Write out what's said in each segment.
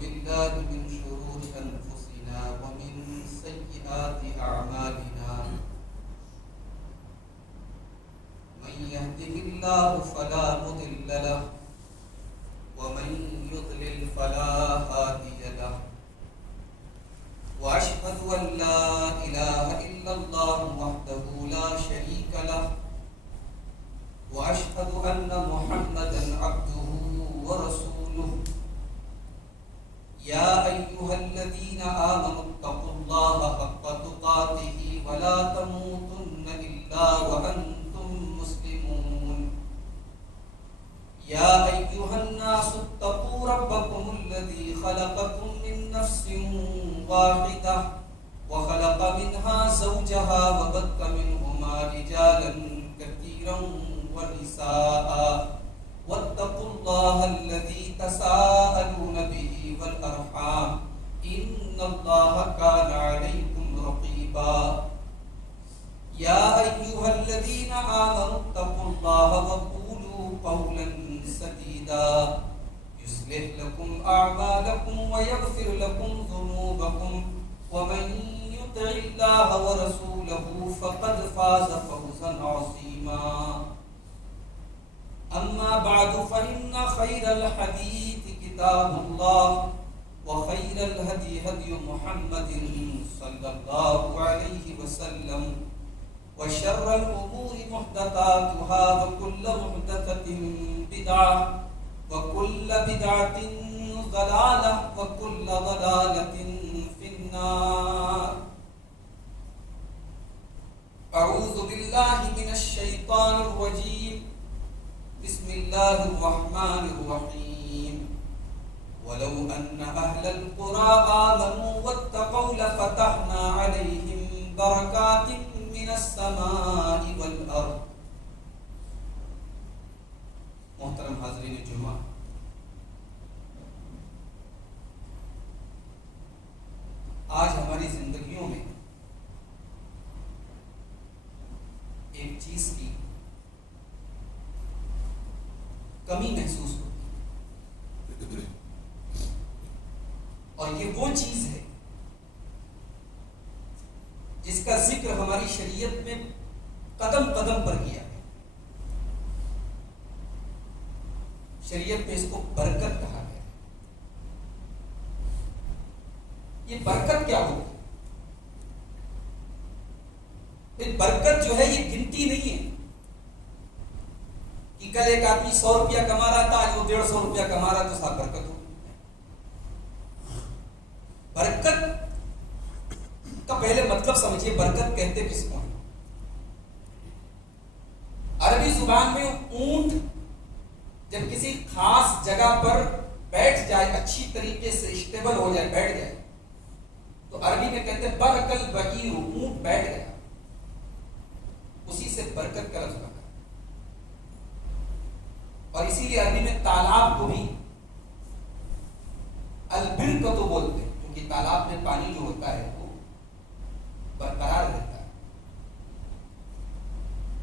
بالله من شرور أنفسنا ومن سيئات أعمالنا من يهده الله فلا مضل له ومن يضلل فلا هادي له وأشهد أن لا إله إلا الله وحده لا شريك له وأشهد أن محمدا عبده ورسوله يا أيها الذين آمنوا اتقوا الله حق تقاته ولا تموتن إلا وأنتم مسلمون يا أيها الناس اتقوا ربكم الذي خلقكم من نفس واحدة وخلق منها زوجها وبث منهما رجالا كثيرا ونساء واتقوا الله الذي تساءلون به والأرحام إن الله كان عليكم رقيبا يا أيها الذين آمنوا اتقوا الله وقولوا قولا سديدا يصلح لكم أعمالكم ويغفر لكم ذنوبكم ومن يطع الله ورسوله فقد فاز فوزا عظيما أما بعد فإن خير الحديث كتاب الله وخير الهدي هدي محمد صلى الله عليه وسلم وشر الأمور محدثاتها وكل محدثة بدعة وكل بدعة ضلالة وكل ضلالة في النار. أعوذ بالله من الشيطان الرجيم. بسم الله الرحمن الرحيم. ولو أن أهل القرى آمنوا واتقوا لفتحنا عليهم بركات من السماء والأرض. محترم حاضرین جمعہ، آج ہماری زندگیوں میں ایک چیز کی کمی محسوس ہوتی ہے، اور یہ وہ چیز ہے جس کا ذکر ہماری شریعت میں قدم قدم پر کیا ہے. شریعت میں اس کو برکت کہا گیا. یہ برکت کیا ہوتی ہے؟ برکت جو ہے یہ گنتی نہیں ہے کہ کل ایک آدمی 100 روپیہ کما رہا تھا، آج وہ 150 روپیہ کما رہا تو صاحب برکت ہو. برکت کا پہلے مطلب سمجھیے، برکت کہتے کس کو ہیں؟ عربی زبان میں اونٹ جب کسی خاص جگہ پر بیٹھ جائے، اچھی طریقے سے اسٹیبل ہو جائے، بیٹھ جائے، تو عربی میں کہتے ہیں برکل بغیر، اونٹ بیٹھ گیا. اسی سے برکت کا لفظ بنا. اور اسی لیے عربی میں تالاب کو بھی البرکۃ بولتے ہیں، کیونکہ تالاب میں پانی جو ہوتا ہے وہ برقرار رہتا ہے.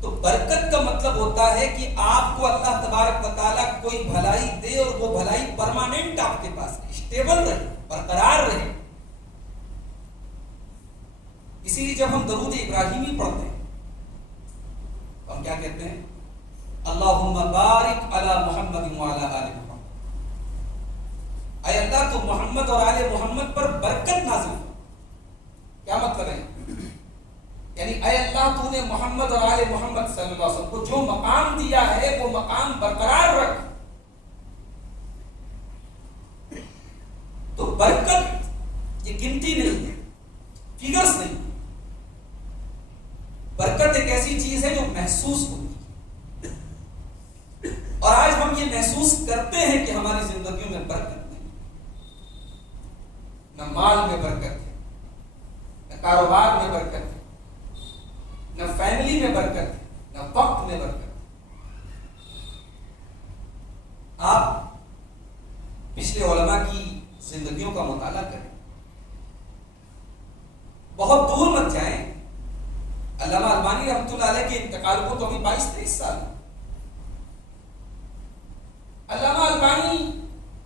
تو برکت کا مطلب ہوتا ہے کہ آپ کو اللہ تبارک و تعالیٰ کوئی بھلائی دے اور وہ بھلائی پرماننٹ آپ کے پاس اسٹیبل رہے، برقرار رہے. اسی لیے جب ہم درود ابراہیمی پڑھتے ہیں ہم کیا کہتے ہیں؟ اللہم بارک علی محمد وعلی آل محمد. اے اللہ تو محمد اور آل محمد پر برکت نازل ہو. کیا مطلب ہے؟ یعنی اے اللہ تو نے محمد اور آل محمد صلی اللہ علیہ وسلم کو جو مقام دیا ہے وہ مقام برقرار رکھ. تو برکت یہ گنتی نہیں ہے، فگرز نہیں. برکت ایک ایسی چیز ہے جو محسوس ہوتی ہے، اور آج ہم یہ محسوس کرتے ہیں کہ ہماری زندگیوں میں برکت نہیں. نہ مال میں برکت ہے، نہ کاروبار میں برکت ہے، نہ فیملی میں برکت ہے، نہ وقت میں برکت ہے. آپ پچھلے علماء کی زندگیوں کا مطالعہ کریں، بہت دور مت جائیں. علامہ البانی رحمۃ اللہ علیہ کے انتقال کو تو ابھی 22-23 سال. علامہ البانی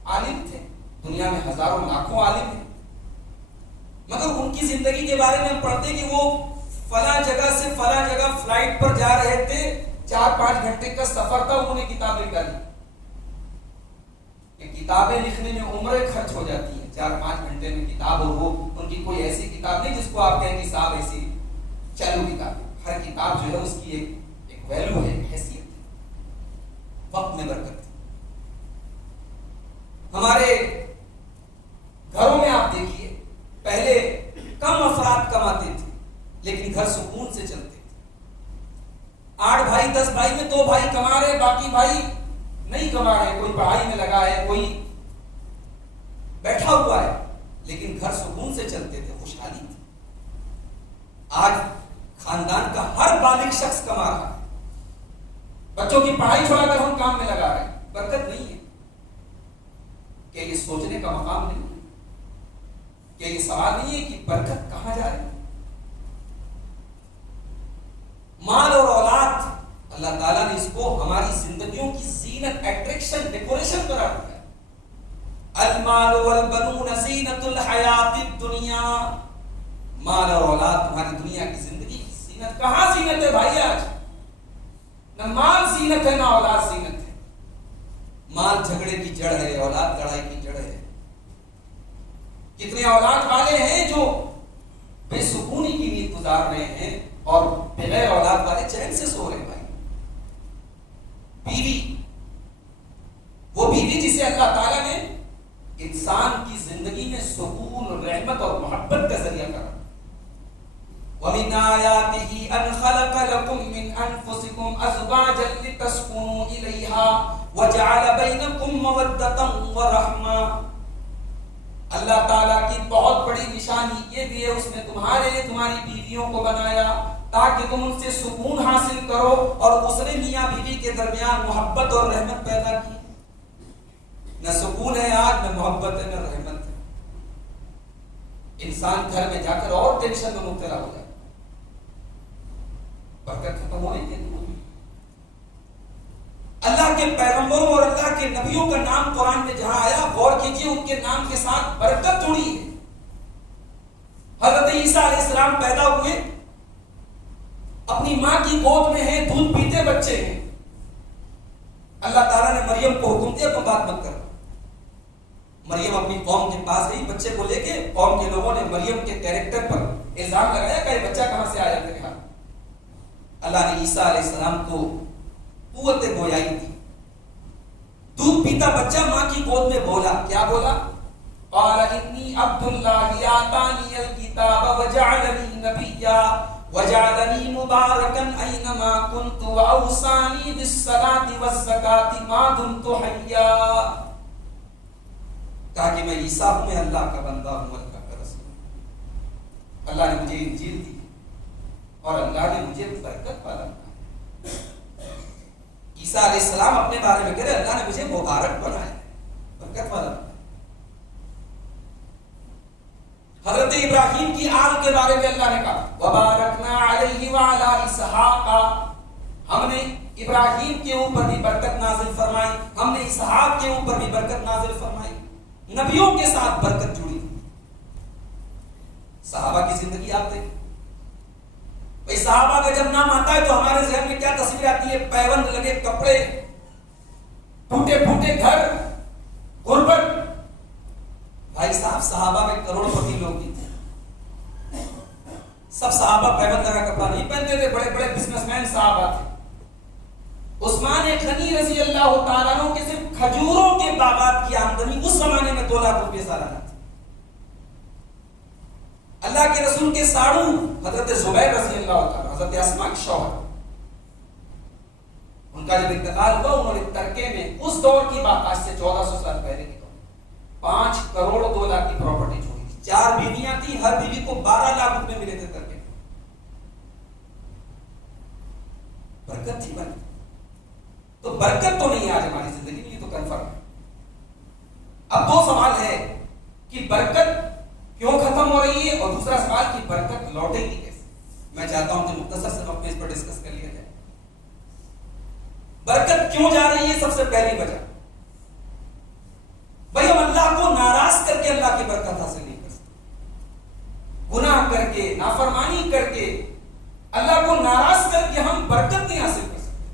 عالم تھے، دنیا دنیا میں ہزاروں لاکھوں عالم ہیں، مگر ان کی زندگی کے بارے میں ہم پڑھتے کہ وہ فلاں جگہ سے فلاں جگہ فلائٹ پر جا رہے تھے، 4-5 گھنٹے کا سفر تھا، انہوں نے کتابیں ڈالی. کتابیں لکھنے میں عمریں خرچ ہو جاتی ہیں، 4-5 گھنٹے میں کتاب، اور وہ ان کی کوئی ایسی کتاب نہیں جس کو آپ کہیں کہ صاحب ایسی چالو کتاب ہے. ہر کتاب جو ہے اس کی ایک ویلو ہے، ایک حیثیت ہے. وقت میں برکت ہے. ہمارے گھروں میں آپ دیکھیے، پہلے کم افراد کماتے تھے لیکن گھر سکون سے چلتے تھے. 8 بھائی 10 بھائی میں 2 بھائی کما رہے، باقی بھائی نہیں کما رہے، کوئی پڑھائی میں لگا ہے، کوئی بیٹھا ہوا ہے، لیکن گھر سکون سے چلتے تھے، خوشحالی تھی. آج خاندان کا ہر بالغ شخص کما رہا ہے، بچوں کی پڑھائی چھوڑا کر ہم کام میں لگا رہے ہیں. برکت نہیں ہے. کیا یہ سوچنے کا مقام نہیں ہے؟ کیا یہ سوال نہیں ہے کہ برکت کہاں جا رہی ہے؟ مال اور اولاد، اللہ تعالیٰ نے اس کو ہماری زندگیوں کی زینت، اٹریکشن، ڈیکوریشن قرار دیا. المال والبنون زینت الحیات الدنیا. مال اور اولاد تمہاری دنیا کی زندگی کی زینت. کہاں زینت ہے بھائی؟ آج نہ مال زینت ہے نہ اولاد زینت ہے. مال جھگڑے کی جڑ ہے، اولاد لڑائی کی جڑ ہے. کتنے اولاد والے ہیں جو بے سکونی کی نیند گزار رہے ہیں اور بغیر اولاد والے چین سے سو رہے ہیں. بھائی بیوی، وہ بیوی جسے اللہ تعالیٰ نے انسان کی زندگی میں سکون، رحمت اور محبت کا ذریعہ کرا. وَمِنْ آيَاتِهِ أَنْ خَلَقَ لَكُم مِّنْ أَنفُسِكُمْ أَزْوَاجًا لِتَسْكُنُوا إِلَيْهَا وَجَعَلَ بَيْنَكُم مَّوَدَّةً وَرَحْمَةً. اللہ تعالیٰ کی بہت بڑی نشانی یہ بھی ہے، اس نے تمہارے لیے تمہاری بیویوں کو بنایا تاکہ تم ان سے سکون حاصل کرو، اور اس نے میاں بیوی کے درمیان محبت اور رحمت پیدا کی. نہ سکون ہے آج، نہ محبت ہے، نہ رحمت ہے. انسان گھر میں جا کر اور ٹینشن میں مبتلا ہو جائے. برکت ختم ہونے کے لیے اللہ کے پیغمبروں اور اللہ کے نبیوں کا نام قرآن میں جہاں آیا، غور کیجئے ان کے نام کے ساتھ برکت جڑی ہے. حضرت عیسیٰ علیہ السلام پیدا ہوئے، اپنی ماں کی گود میں ہیں، دودھ پیتے بچے ہیں. اللہ تعالیٰ نے مریم کو حکم دیا تم بات مت کرو. مریم اپنی قوم کے پاس گئی، بچے کو لے کے. قوم کے لوگوں نے مریم کے کیریکٹر پر الزام لگایا کہ یہ بچہ کہاں سے آیا تھا. اللہ نے عیسیٰ علیہ السلام کو قوت گویائی دی. دودھ پیتا بچہ ماں کی گود میں بولا. کیا بولا؟ قال انی عبد اللہ آتانی الکتاب وجعلنی نبیا وجعلنی مبارکا اینما کنت واوصانی بالصلاۃ والزکاۃ ما دمت حیا. کہا کہ میں عیسیٰ ہوں، میں اللہ کا بندہ ہوں، اللہ کا رسول ہوں. اللہ نے مجھے انجیل دی اور اللہ نے مجھے برکت والا بنایا. عیسیٰ علیہ السلام اپنے بارے میں کہہ رہے اللہ نے مجھے مبارک بنایا، برکت والا بنایا. حضرت ابراہیم کی آل کے بارے میں اللہ نے کہا وبارکنا علیہ وعلی اسحاق. ہم نے ابراہیم کے اوپر بھی برکت نازل فرمائی، ہم نے اسحاق کے اوپر بھی برکت نازل فرمائی. نبیوں کے ساتھ برکت جڑی. صحابہ کی زندگی آپ دیکھیں. صحابہ کا جب نام آتا ہے تو ہمارے ذہن میں کیا تصویر آتی ہے؟ پیوند لگے کپڑے، ٹوٹے پھوٹے گھر، غربت. بھائی صاحب صحابہ میں کروڑ پتی لوگ بھی تھے. سب صحابہ پیوند لگا کپڑا نہیں پہنتے تھے، بڑے بڑے بزنس مین صحابہ تھے. عثمان غنی رضی اللہ تعالیٰ عنہ کے صرف کھجوروں کے باغات کی آمدنی اس زمانے میں 2 لاکھ روپے سالانہ تھی. اللہ کے رسول کے ساڑو حضرت زبیر رضی اللہ تعالیٰ، حضرت اسماء کے شوہر، ان کا جب انتقال ہوا انہوں نے ترکے میں اس دور کی بات، آج سے 1400 سال پہلے کی دور، 5 کروڑ 2 لاکھ کی پراپرٹی چھوڑی تھی. 4 بیویاں تھیں، ہر بیوی کو 12 لاکھ روپے ملے تھے ترکے میں. برکت تھی برکت. تو برکت تو نہیں آج ہماری زندگی میں، یہ تو کنفرم ہے. اب 2 سوال ہے کہ برکت کیوں ختم ہو رہی ہے، اور دوسرا سوال کہ برکت لوٹے گی کیسے. میں چاہتا ہوں کہ مختصر سے وقت میں اس پر ڈسکس کر لیا جائے. برکت کیوں جا رہی ہے؟ سب سے پہلی وجہ بھائی ہم اللہ کو ناراض کر کے اللہ کی برکت حاصل نہیں کر سکتے. گناہ کر کے، نافرمانی کر کے، اللہ کو ناراض کر کے ہم برکت نہیں حاصل کر سکتے.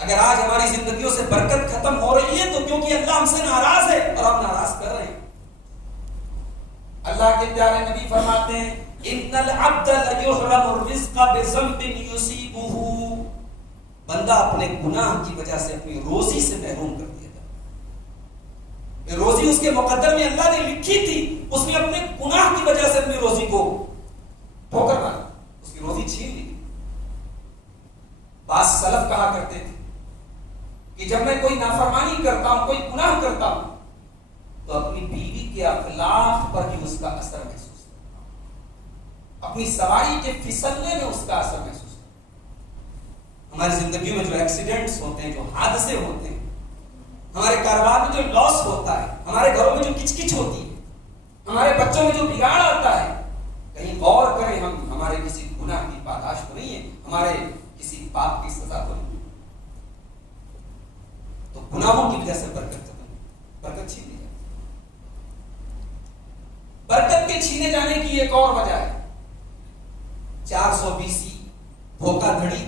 اگر آج ہماری زندگیوں سے برکت ختم ہو رہی ہے تو کیونکہ اللہ ہم سے ناراض ہے اور ہم ناراض کر رہے ہیں. اللہ کے پیارے نبی فرماتے ہیں ان العبد لیحرم الرزق بذنب یصیبہ، بندہ اپنے گناہ کی وجہ سے اپنی روزی سے محروم کر دیا تھا. روزی اس کے مقدر میں اللہ نے لکھی تھی، اس نے اپنے گناہ کی وجہ سے اپنی روزی کو ٹھوکر ماری، اس کی روزی چھین لی. بعض سلف کہا کرتے تھے کہ جب میں کوئی نافرمانی کرتا ہوں، کوئی گناہ کرتا ہوں، تو اپنی بیوی کے اخلاق پر ہی اس کا اثر محسوس کرتا ہوں، اپنی سواری کے پھسلنے میں اس کا اثر محسوس کرتا ہوں. ہماری زندگیوں میں جو ایکسیڈنٹس ہوتے ہیں، جو حادثے ہوتے ہیں، ہمارے کاروبار میں جو لاس ہوتا ہے، ہمارے گھروں میں جو کچ کچ ہوتی ہے، ہمارے بچوں میں جو بگاڑ آتا ہے، کہیں غور کریں ہم ہمارے کسی گناہ کی پاداش تو نہیں ہے، ہمارے کسی پاپ کی سزا تو نہیں. تو گناہوں کی وجہ سے برکت چھین لی جاتی. برکت کے چھینے جانے کی ایک اور وجہ ہے 420 دھوکہ دھڑی.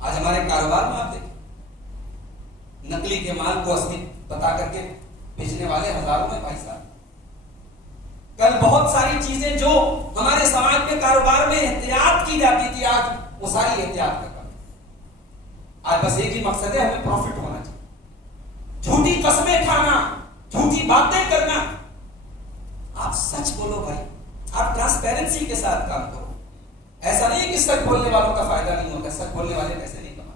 آج ہمارے کاروبار میں آپ دیکھیں نقلی کے مال کو اصلی بتا کر کے بیچنے والے ہزاروں میں بھائی صاحب. کل بہت ساری چیزیں جو ہمارے سماج میں کاروبار میں احتیاط کی جاتی تھی، آج وہ ساری احتیاط کرتا ہے. آج بس ایک ہی مقصد ہے، ہمیں پروفٹ ہونا چاہیے. جھوٹی قسمیں کھانا، جھوٹی باتیں کرنا. آپ سچ بولو بھائی، آپ ٹرانسپیرنسی کے ساتھ کام کرو. ایسا نہیں کہ سچ بولنے والوں کا فائدہ نہیں ہوتا، سچ بولنے والے پیسے نہیں کماتے.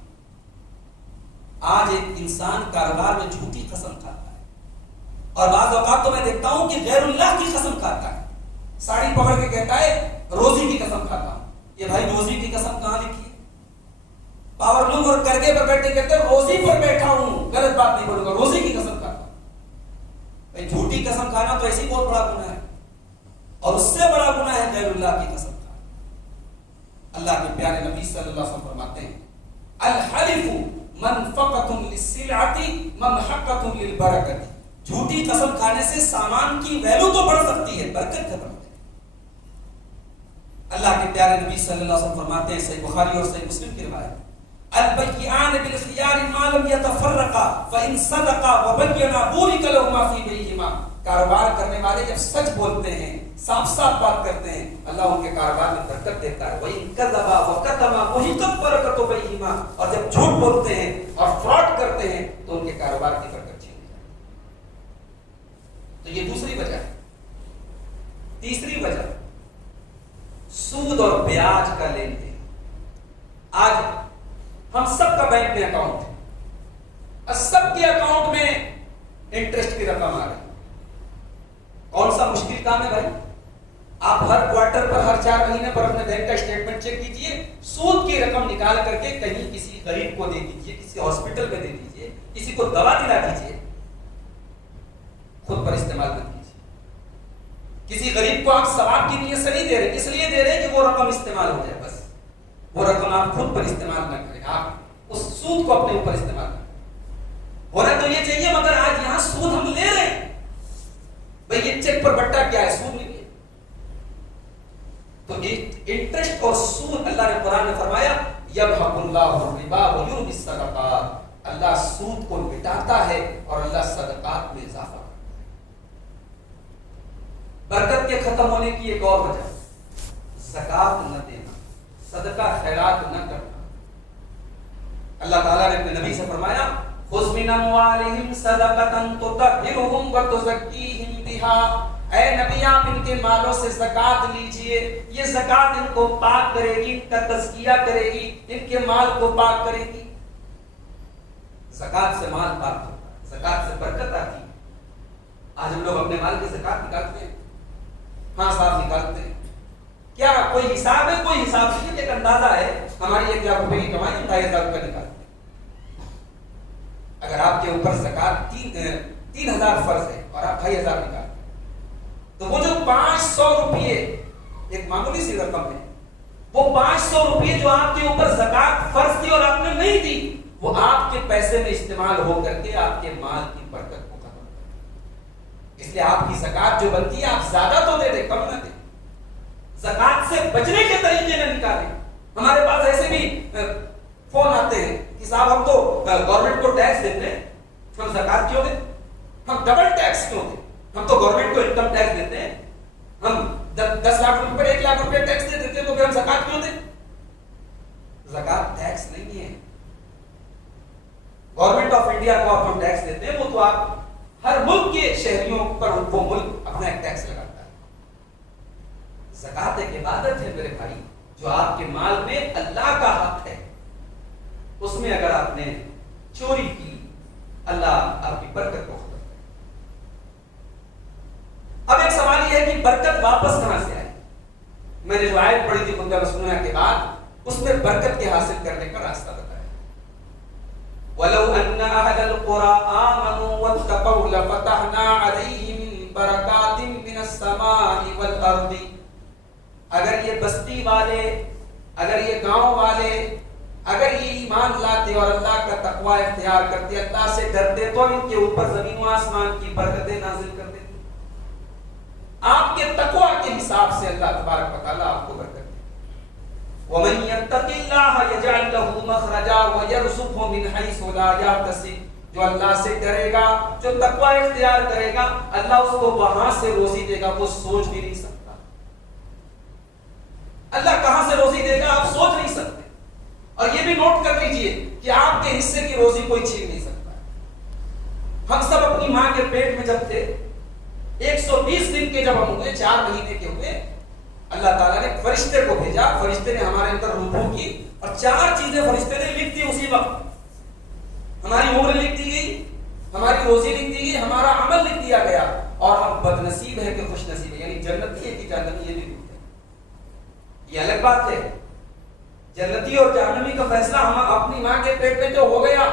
آج ایک انسان کاروبار میں جھوٹی قسم کھاتا ہے، اور بعض اوقات تو میں دیکھتا ہوں کہ غیر اللہ کی قسم کھاتا ہے. ساڑی پکڑ کے کہتا ہے روزی کی قسم کھاتا ہوں. یہ بھائی روزی کی قسم کہاں لکھی ہے؟ پاور لوم اور کرگے پر بیٹھے کہتے ہیں روزی پر بیٹھا ہوں، غلط بات نہیں بولوں گا، روزی کی قسم کھاتا ہوں. بھائی جھوٹی قسم کھانا تو ایسی بہت بڑا گناہ ہے، اور اس سے بڑا گناہ ہے غیر اللہ کی قسم کھانا. اللہ کے پیارے نبی صلی اللہ علیہ وسلم فرماتے ہیں الحلف منفقۃ للسلعۃ ممحقۃ للبرکۃ. جھوٹی قسم کھانے سے سامان کی ویلو تو بڑھ سکتی ہے، برکت ختم ہو جائے. اللہ کے پیارے نبی صلی اللہ علیہ وسلم فرماتے ہیں صحیح بخاری اور صحیح مسلم کی روایت البیعان بالخیار ما لم یتفرقا فان صدقا وبینا بورک لهما فی بیعہما. کاروبار کرنے والے جب سچ بولتے ہیں، صاف صاف بات کرتے ہیں، اللہ ان کے کاروبار میں برکت دیتا ہے. وَإِن كَذَبَا وَكَتَمَا مُحِقَتْ بَرَكَتُ بَيْنِهِمَا. اور جب جھوٹ بولتے ہیں اور فراڈ کرتے ہیں تو ان کے کاروبار کی برکت چھین جاتی ہے. تو یہ دوسری وجہ ہے. تیسری وجہ سود اور بیاج کا لین دین. آج ہم سب کا بینک میں اکاؤنٹ ہے اور سب کے اکاؤنٹ میں انٹرسٹ کی رقم آ رہی ہے. کون سا مشکل کام ہے بھائی؟ آپ ہر کوارٹر پر، ہر 4 مہینے پر اپنے بینک کا اسٹیٹمنٹ چیک کیجئے، سود کی رقم نکال کر کے کہیں کسی غریب کو دے دیجئے، کسی ہاسپٹل میں دے دیجئے، کسی کو دوا دلا دیجئے. خود پر استعمال مت کیجئے. کسی غریب کو آپ ثواب کی نیت سے نہیں دے رہے، اس لیے دے رہے کہ وہ رقم استعمال ہو جائے. بس وہ رقم آپ خود پر استعمال نہ کریں، آپ اس سود کو اپنے اوپر استعمال کریں. ہونا تو یہ چاہیے، مگر آج یہاں سود ہم لے رہے ہیں. بھئی یہ چیک پر بٹا کیا ہے؟ سود نہیں ہے. تو انٹرسٹ اور سود، اللہ نے قرآن میں فرمایا یمحق اللہ الربا ویربی الصدقات. اللہ سود کو مٹاتا ہے اور اللہ صدقات میں اضافہ کرتا ہے. برکت کے ختم ہونے کی ایک اور وجہ زکات نہ دینا، صدقہ خیرات نہ کرنا. اللہ تعالیٰ نے اپنے نبی سے فرمایا خذ من اموالہم صدقۃ تطہرہم وتزکیہم بہا. اے نبی آپ ان کے مالوں سے زکات لیجئے، یہ زکات ان کو پاک کرے گی، ان کا تزکیہ کرے گی، ان کے مال کو پاک کرے گی. زکات سے مال پاک ہوتا ہے، زکات سے برکت آتی ہے. آج ہم لوگ اپنے مال کی زکات نکالتے ہیں. ہاں صاحب نکالتے ہیں. کیا کوئی حساب ہے؟ کوئی حساب نہیں. ایک اندازہ ہے، ہماری 1 لاکھ روپے کی کمائی 2,500 روپے نکالتے ہیں. اگر آپ کے اوپر زکات 3,000 فرض ہے اور آپ 2,500 نکالتے ہیں تو وہ جو 500 روپئے، ایک معمولی سی رقم ہے، وہ 500 روپئے جو آپ کے اوپر زکات فرض تھی اور آپ نے نہیں دی، وہ آپ کے پیسے میں استعمال ہو کر کے آپ کے مال کی برکت کو ختم کر. اس لیے آپ کی زکات جو بنتی ہے آپ زیادہ تو دے دیں، کم نہ دیں. زکات سے بچنے کے طریقے نہ نکالیں. ہمارے پاس ایسے بھی فون آتے ہیں کہ صاحب ہم تو گورنمنٹ کو ٹیکس دیتے ہیں، ہم زکات کیوں دیں؟ ہم ڈبل ٹیکس کیوں دیں؟ ہم تو گورنمنٹ کو انکم ٹیکس دیتے ہیں، ہم 10 لاکھ روپے پر 1 لاکھ روپے ٹیکس دے دیتے ہیں، تو پھر ہم زکات کیوں دیں؟ زکات ٹیکس نہیں ہے. گورنمنٹ آف انڈیا کو آپ ہم ٹیکس دیتے ہیں، وہ تو آپ ہر ملک کے شہریوں پر وہ ملک اپنا ایک ٹیکس لگاتا ہے. زکات ایک عبادت ہے میرے بھائی، جو آپ کے مال میں اللہ کا حق ہے، اس میں اگر آپ نے چوری کی اللہ آپ کی برکت کو ختم کرے. اب ایک سوال یہ ہے کہ برکت واپس کہاں سے آئے؟ میں نے جو آیت پڑھی تھی خطبہ مسنونہ کے بعد، اس میں برکت کے حاصل کرنے کا راستہ بتایا. وَلَوْ أَنَّ أَهْلَ الْقُرَىٰ آمَنُوا وَاتَّقَوْا لَفَتَحْنَا عَلَيْهِمْ بَرَكَاتٍ مِّنَ السَّمَاءِ وَالْأَرْضِ. اگر یہ بستی والے، اگر یہ گاؤں والے، اگر یہ ایمان لاتے اور اللہ کا تقوی اختیار کرتے، اللہ سے ڈرتے، تو ان کے اوپر زمین و آسمان کی برکتیں نازل کر دیتے. آپ کے تقوی کے حساب سے اللہ تبارک و تعالیٰ آپ کو برکت دے. وَمَن يَتَّقِ اللَّهَ يَجْعَل لَّهُ مَخْرَجًا وَيَرْزُقْهُ مِنْ حَيْثُ لَا يَحْتَسِبُ. جو اللہ سے ڈرے گا، جو تقوی اختیار کرے گا، اللہ اس کو وہاں سے روزی دے گا وہ سوچ بھی نہیں سکتا. اللہ کہاں سے روزی دے گا آپ سوچ نہیں سکتے. اور یہ بھی نوٹ کر لیجئے کہ آپ کے حصے کی روزی کوئی چھین نہیں سکتا. ہم سب اپنی ماں کے پیٹ میں جب تھے، 120 دن کے جب ہم ہوئے، 4 مہینے کے ہوئے، اللہ تعالیٰ نے فرشتے کو بھیجا. فرشتے نے ہمارے اندر روح کی اور 4 چیزیں فرشتے نے لکھ دی اسی وقت. ہماری عمر لکھ دی گئی، ہماری روزی لکھ دی گئی، ہمارا عمل لکھ دیا گیا. اور ہم بد نصیب ہے کہ خوش نصیب ہے، یعنی جنتی ہے کہ جہنمی، یہ بھی لکھ دیا. یہ الگ بات ہے. جنتی اور جہنمی کا فیصلہ ہم اپنی ماں کے پیٹ میں تو ہو گیا،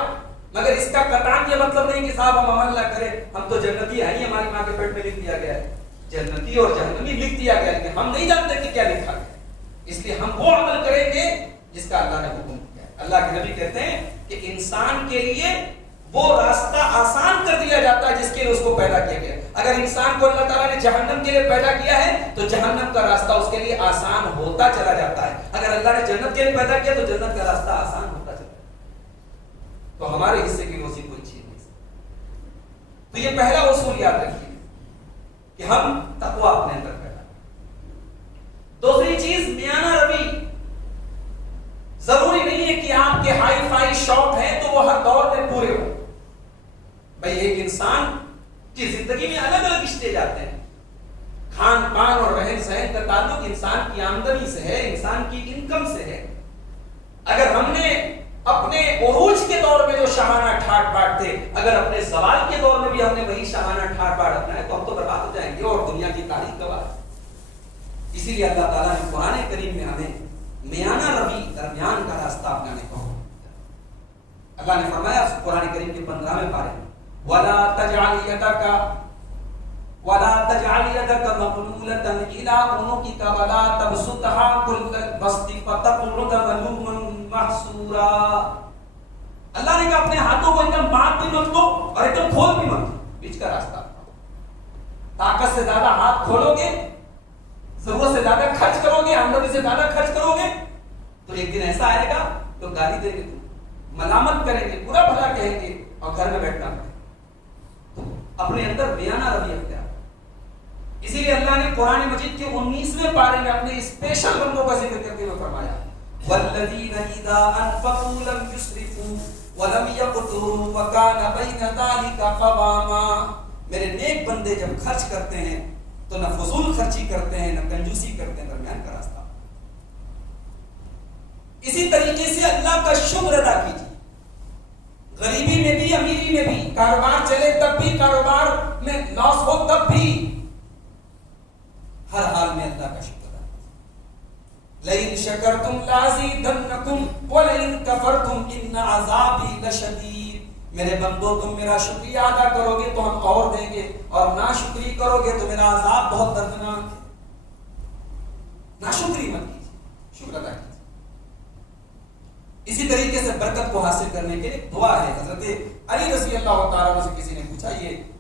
مگر اس کا قطعاً یہ مطلب نہیں کہ صاحب ہم عمل نہ کریں، ہم تو جنتی ہیں ہی، ہماری ماں کے پیٹ میں لکھ دیا گیا ہے. جنتی اور جہنمی لکھ دیا گیا، لیکن ہم نہیں جانتے کہ کیا لکھا گیا. اس لیے ہم وہ عمل کریں گے جس کا اللہ نے حکم کیا ہے. اللہ کے نبی کہتے ہیں کہ انسان کے لیے وہ راستہ آسان کر دیا جاتا ہے جس کے لیے اس کو پیدا کیا گیا. اگر انسان کو اللہ تعالیٰ نے جہنم کے لیے پیدا کیا ہے تو جہنم کا راستہ اس کے لیے آسان ہوتا چلا جاتا ہے. اگر اللہ نے جنت کے لیے پیدا کیا تو جنت کا راستہ آسان ہوتا چلا جاتا ہے. تو ہمارے حصے کی روزی کوئی چھین نہیں سکتا. تو یہ پہلا اصول یاد رکھیے کہ ہم تقوی اپنے اندر پیدا کریں. دوسری چیز میانہ روی. ضروری نہیں ہے کہ آپ کے ہائی فائی شوق ہیں تو وہ ہر دور میں پورے ہوں. بھائی ایک انسان کی زندگی میں الگ الگ اسٹیج آتے ہیں. کھان پان اور رہن سہن کا تعلق انسان کی آمدنی سے ہے، انسان کی انکم سے ہے. اگر ہم نے اپنے عروج کے دور میں جو شاہانہ ٹھاٹ باٹ تھے، اگر اپنے زوال کے دور میں بھی ہم نے وہی شاہانہ ٹھاٹ باٹ رکھنا ہے تو ہم تو برباد ہو جائیں گے اور دنیا کی تاریخ گواہ. اسی لیے اللہ تعالیٰ نے قرآن کریم میں ہمیں میانہ روی، درمیان کا راستہ اپنانے کو اللہ نے فرمایا قرآن کریم کے 15ویں پارے میں وَلَا تَجْعَلْ يَدَكَ مَغْلُولَةً إِلَىٰ عُنُقِكَ وَلَا تَبْسُطْهَا كُلَّ الْبَسْطِ فَتَقْعُدَ مَلُومًا مَحْسُورًا. اللہ نے کہا اپنے ہاتھوں کو ایک دم باندھ بھی مت دو اور ایک دم کھول بھی مت دو، بیچ کا راستہ. طاقت سے زیادہ ہاتھ کھولو گے، ضرورت سے زیادہ خرچ کرو گے، آمدنی سے زیادہ خرچ کرو گے تو ایک دن ایسا آئے گا تو گالی دیں گے، ملامت کریں گے، برا بھلا کہیں گے اور گھر میں بیٹھنا پڑے. تو اپنے اندر میانہ روی اختیار. اسی لیے اللہ نے قرآن مجید کے 19ویں پارے میں اپنے اسپیشل بندوں کا ذکر کرتے ہوئے فرمایا وَالَّذِينَ إِذَا أَنفَقُوا لَمْ يُسْرِفُوا وَلَمْ يَقْتُرُوا وَكَانَ بَيْنَ ذَلِكَ قَوَامًا. میرے نیک بندے جب خرچ کرتے ہیں تو نہ فضول خرچی کرتے ہیں نہ کنجوسی کرتے ہیں، درمیان کا راستہ. اسی طریقے سے اللہ کا شکر ادا کیجیے. غریبی میں بھی، امیری میں بھی، کاروبار چلے تب بھی، کاروبار میں لاس ہو تب بھی، ہر حال میں اللہ کا شکر ادا کیجیے. لَئِن شَكَرْتُمْ لَأَزِيدَنَّكُمْ وَلَئِن كَفَرْتُمْ إِنَّ عَذَابِي لَشَدِيدٌ. میرے بندو تم میرا شکریہ ادا کرو گے تو ہم اور دیں گے، اور ناشکری کرو گے تو میرا عذاب بہت دردناک ہے. ناشکری مت کیجیے، شکر ادا کیجیے. اسی طریقے سے برکت کو حاصل کرنے کے لیے دعا ہے. حضرت علی رضی اللہ تعالیٰ عنہ سے کسی نے پوچھا یہ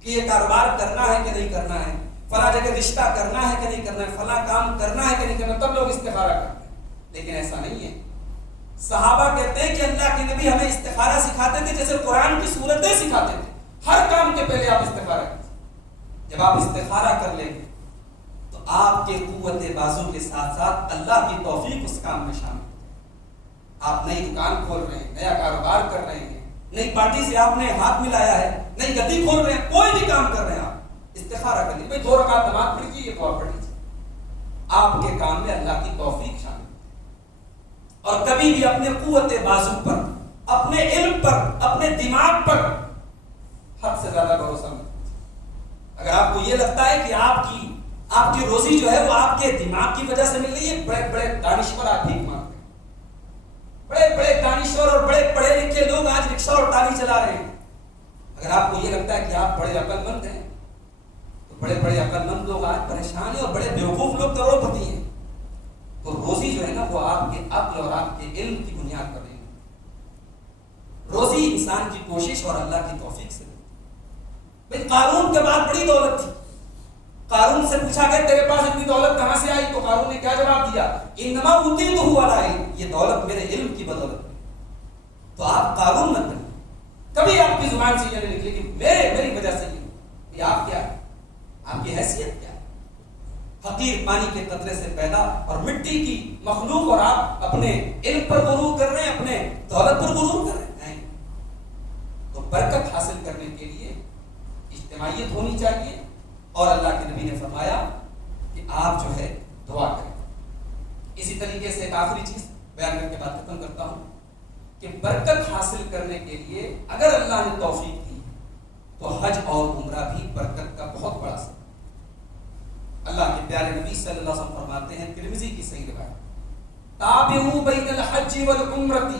کہ یہ کاروبار کرنا ہے کہ نہیں کرنا ہے، فلاں جگہ رشتہ کرنا ہے کہ نہیں کرنا ہے، فلاں کام کرنا ہے کہ نہیں کرنا، تب لوگ استخارہ کرتے ہیں۔ لیکن ایسا نہیں ہے۔ صحابہ کہتے ہیں کہ اللہ کے نبی ہمیں استخارہ سکھاتے تھے جیسے قرآن کی صورتیں سکھاتے تھے۔ ہر کام کے پہلے آپ استخارہ کیجیے۔ جب آپ استخارہ کر لیں گے تو آپ کے قوت بازو کے ساتھ ساتھ اللہ کی توفیق اس کام میں شامل ہے۔ آپ نئی دکان کھول رہے ہیں، نیا کاروبار کر رہے ہیں، نئی پارٹی سے آپ نے ہاتھ ملایا ہے، نئی گدی کھول رہے ہیں، کوئی بھی کام کر رہے ہیں، آپ استخارہ کر لیجیے، بھائی 2 رکعت نماز پڑھ لیجیے، یہ دعا پڑھ لیجیے، آپ کے کام میں اللہ کی توفیق شامل ہے۔ اور کبھی بھی اپنے قوت بازو پر، اپنے علم پر، اپنے دماغ پر حد سے زیادہ بھروسہ مت کیجیے۔ اگر آپ کو یہ لگتا ہے کہ آپ کی روزی جو ہے وہ آپ کے دماغ کی وجہ سے مل رہی ہے، بڑے بڑے دانشور آپ بھیک مانگتے ہیں، بڑے بڑے دانشور اور بڑے پڑھے لکھے لوگ آج رکشہ اور ٹالی چلا رہے ہیں۔ اگر آپ کو یہ لگتا ہے کہ آپ بڑے عقل مند ہیں تو بڑے بڑے عقل مند لوگ آج پریشان ہیں اور بڑے بیوقوف لوگ کروڑ پتی ہیں۔ تو روزی جو ہے نا وہ آپ کے عقل اور آپ کے علم کی بنیاد پر نہیں ہے۔ روزی انسان کی کوشش اور اللہ کی توفیق سے۔ بھائی قارون کے بعد بڑی دولت تھی، قارون سے پوچھا گیا تیرے پاس اتنی دولت کہاں سے آئی؟ تو قارون نے کیا جواب دیا؟ انما اوتیتہ علی علم، یہ دولت میرے علم کی بدولت ہے۔ تو آپ قارون مت بنیے، کبھی آپ کی زبان سے یہ نہیں نکلے کہ میری وجہ سے یہ آپ کیا ہے، آپ کی حیثیت کیا ہے؟ فقیر پانی کے قطرے سے پیدا اور مٹی کی مخلوق، اور آپ اپنے علم پر غرور کر رہے ہیں، اپنے دولت پر غرور کر رہے ہیں۔ تو برکت حاصل کرنے کے لیے اجتماعیت ہونی چاہیے، اور اللہ کے نبی نے فرمایا کہ آپ جو ہے دعا کریں۔ اسی طریقے سے ایک آخری چیز بیان کر کے بات ختم کرتا ہوں کہ برکت حاصل کرنے کے لیے اگر اللہ نے توفیق دی تو حج اور عمرہ بھی برکت کا بہت بڑا سبب۔ اللہ کے پیارے نبی صلی اللہ علیہ وسلم فرماتے ہیں، ترمذی کی صحیح روایت، تابعوا بین الحج والعمرۃ،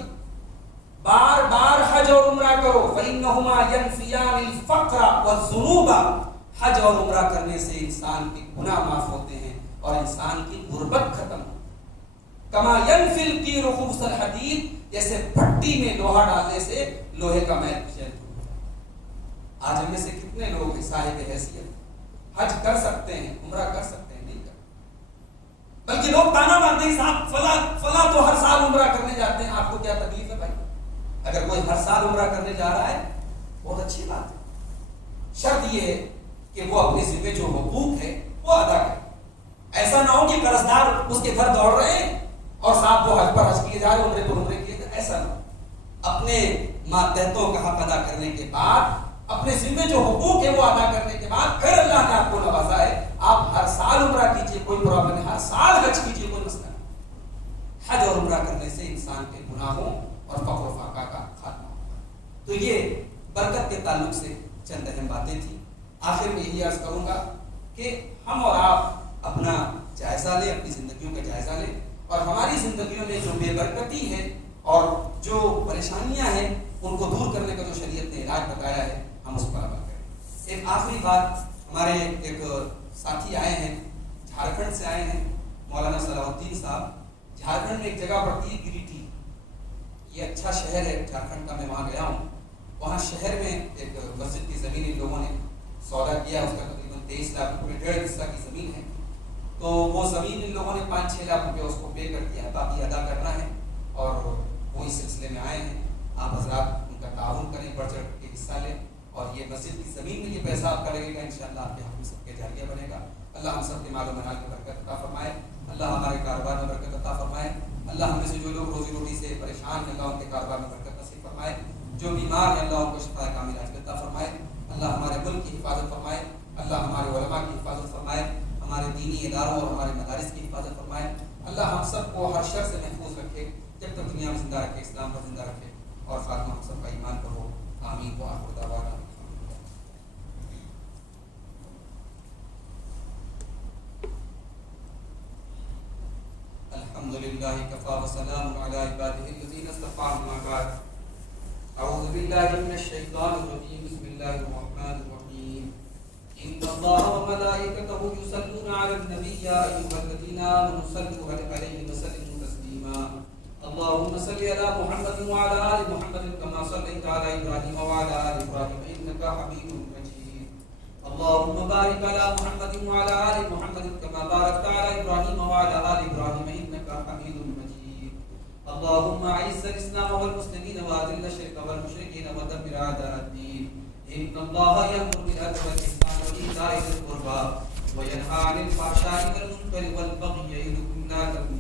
بار بار حج اور عمرہ کرو، فإنہما ینفیان الفقر والذنوب، حج اور عمرہ کرنے سے انسان کے گناہ معاف ہوتے ہیں اور انسان کی غربت ختم ہوتی ہے۔ کما ینفی القیر خبث الحدید، جیسے بھٹی میں لوہا ڈالنے سے لوہے کا میل کچل جاتا ہے۔ آج ہم میں سے کتنے لوگ صاحب حیثیت حج کر سکتے ہیں، عمرہ کر سکتے ہیں، نہیں کر، بلکہ لوگ تانا مارتے ہیں صاحب فلاں تو ہر سال عمرہ کرنے جاتے ہیں، آپ کو کیا تکلیف ہے بھائی؟ اگر کوئی ہر سال عمرہ کرنے جا رہا ہے بہت اچھی بات ہے، شرط یہ ہے کہ وہ اپنے ذمہ جو حقوق ہے وہ ادا کرے۔ ایسا نہ ہو کہ قرض دار اس کے گھر دوڑ رہے ہیں اور صاحب وہ حج پر حج کیے جا رہے، عمرے پر عمرے کیے جا رہے، ایسا نہ ہو۔ اپنے ماتحتوں کا حق ادا کرنے کے بعد، اپنے ذمہ جو حقوق ہے وہ ادا کرنے کے بعد، اگر اللہ نے آپ کو نوازا ہے، آپ ہر سال عمرہ کیجیے، کوئی پرابلم نہیں، ہر سال حج کیجیے، کوئی مسئلہ نہیں۔ حج اور عمرہ کرنے سے انسان کے گناہوں اور فقر و فاقہ کا خاتمہ ہوتا ہے۔ تو یہ برکت کے تعلق سے چند اہم باتیں تھیں۔ آخر میں یہی عرض کروں گا کہ ہم اور آپ اپنا جائزہ لیں، اپنی زندگیوں کا جائزہ لیں، اور ہماری زندگیوں میں جو بے برکتی ہے اور جو پریشانیاں ہیں ان کو دور کرنے کا جو شریعت نے علاج بتایا ہے، ہم اس پر عمل کریں۔ ایک آخری بات، ہمارے ایک ساتھی آئے ہیں، جھارکھنڈ سے آئے ہیں، مولانا صلاح الدین صاحب۔ جھارکھنڈ میں ایک جگہ پڑتی ہے گریٹی، یہ اچھا شہر ہے جھارکھنڈ کا، میں وہاں گیا ہوں۔ وہاں شہر میں ایک مسجد کی زمین ان لوگوں نے سودا کیا، اس کا تقریباً 23 لاکھ روپے، 1.5 حصہ کی زمین ہے۔ تو وہ زمین ان لوگوں نے 5-6 لاکھ روپے اس کو پے کر دیا ہے، باقی ادا کرنا ہے، اور وہ اس سلسلے میں آئے ہیں۔ آپ حضرات ان کا تعاون کریں، بڑھ چڑھ کے حصہ لیں، اور یہ مسجد کی زمین میں یہ پیسہ آپ کا لگے گا، انشاءاللہ آپ کے حق میں سب کے جاریہ بنے گا۔ اللہ ہم سب کے مال و منال کو برکت عطا فرمائے، اللہ ہمارے کاروبار میں برکت عطا فرمائے، اللہ ہم میں سے جو لوگ روزی روٹی سے پریشان ہیں، اللہ ان کے کاروبار میں برکت نصیب فرمائے، جو بیمار ہیں اللہ ان کو شفا کامل عاجل عطا فرمائے، اللہ ہمارے ملک کی حفاظت فرمائے، اللہ ہمارے علماء کی حفاظت فرمائے، ہمارے دینی اداروں اور ہمارے مدارس کی حفاظت فرمائے، اللہ ہم سب کو ہر شر سے محفوظ رکھے، جب تک دنیا میں زندہ رکھے، اسلام پر زندہ رکھے، اور خاتمہ ہم سب کا ایمان پر ہو۔ آمین وآخر دعوانا۔ الحمد للہ کفا وسلام علی عبادہ الذین اصطفی، اما بعد، اعوذ باللہ من الشیطان الرجیم، بسم اللہ الرحمن الرحیم، ان اللہ وملائکتہ یصلون علی النبی یا ایھا الذین آمنوا صلوا علیہ وسلموا تسلیما، اللهم صل على محمد وعلى آل محمد كما صليت على إبراهيم وعلى آل إبراهيم إنك حميد مجيد. اللهم بارك على محمد وعلى آل محمد كما باركت على إبراهيم وعلى آل إبراهيم إنك حميد مجيد. اللهم أعز الإسلام والمسلمين وأذل الشرك والمشركين ودمر أعداء الدين. إن الله يأمر بالعدل والإحسان وإيتاء ذي القربى وينهى عن الفحشاء والمنكر والبغي يعظكم لعلكم